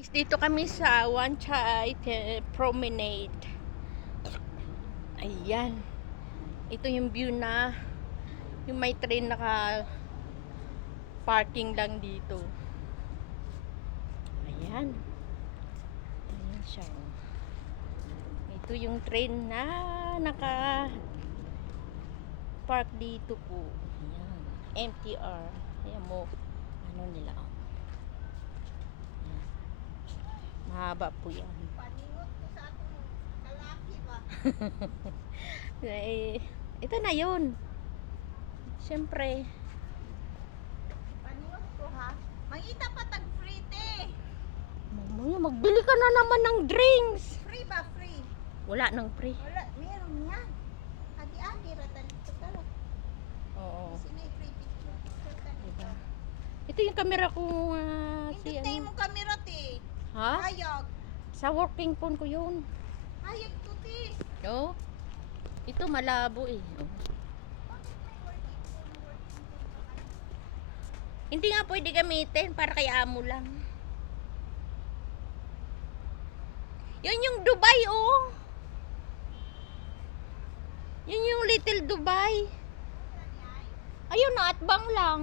Guys, dito kami sa Wan Chai Promenade. Ayan. Ito yung view na yung may train naka parking lang dito. Ayan. Ayan siya. Ito yung train na naka park dito po. Ayan. MTR. Ayan mo. Ano nila. Ayan. Mahaba po yan. Paningot ko sa atong kalaki ba? Ito na yun. Siyempre. Paningot ko ha. Mangita pa tag free te. Mamaya, magbili ka na naman ng drinks. Free ba free? Wala nang free. Wala, meron yan. Agi-agi ratan dito tala. Oo. Kasi may free picture. Picture ka dito. Diba? Ito yung camera ko. Si Hindi tayo ano. mo kamera te. Ha? Hayag. Sa working phone ko yun. Hayag to te. Oh. Ito malabo eh. Oh. Bakit may working phone pa kayo? Hindi nga pwede gamitin para kay amo lang. Yun yung Dubai oh. Yun yung Little Dubai. Ayun na, atbang lang.